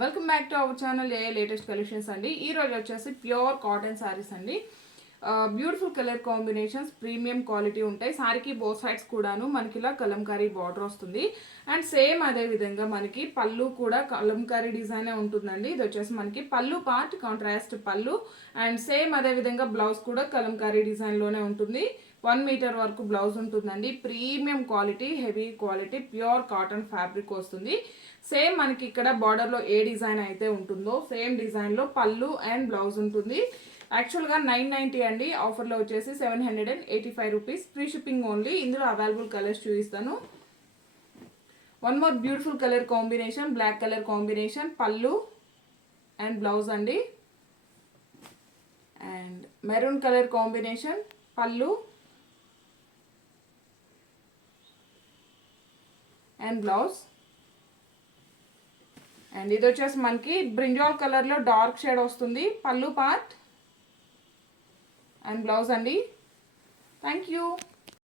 Welcome back to our channel A latest collections అండి. ఈ రోజు వచ్చేసి ప్యూర్ కాటన్ సారీస్ అండి. Beautiful colour combinations, premium quality ఉంటాయి. సారీకి బోత్ సైడ్స్ కూడాను మనకి ఇలా కలంకారీ బార్డర్ వస్తుంది. అండ్ సేమ్ అదే విధంగా మనకి పళ్ళు కూడా కలంకారీ డిజైన్ ఉంటుందండి. ఇది వచ్చేసి మనకి పళ్ళు పార్ట్ కాంట్రాస్ట్ పళ్ళు, అండ్ సేమ్ అదే విధంగా బ్లౌజ్ కూడా కలంకారీ డిజైన్ లోనే ఉంటుంది. 1 మీటర్ వరకు బ్లౌజ్ ఉంటుందండి. Premium quality, heavy quality, pure cotton fabric వస్తుంది. సేమ్ మనకి ఇక్కడ బార్డర్ లో ఏ డిజైన్ అయితే ఉంటుందో సేమ్ డిజైన్ లో పళ్ళు అండ్ బ్లౌజ్ ఉంటుంది. యాక్చువల్గా 990 అండి, ఆఫర్లో వచ్చేసి 785 రూపీస్, ఫ్రీ షిప్పింగ్ ఓన్లీ. ఇందులో అవైలబుల్ కలర్స్ చూపిస్తాను. One more beautiful colour combination, black colour combination, పళ్ళు అండ్ బ్లౌజ్ అండి. అండ్ మెరూన్ కలర్ కాంబినేషన్, పళ్ళు అండ్ బ్లౌజ్. అండ్ ఇది వచ్చేసి మనకి బ్రింజాల్ కలర్లో డార్క్ షేడ్ వస్తుంది. పళ్ళు పార్ట్ అండ్ బ్లౌజ్ అండి. Thank you.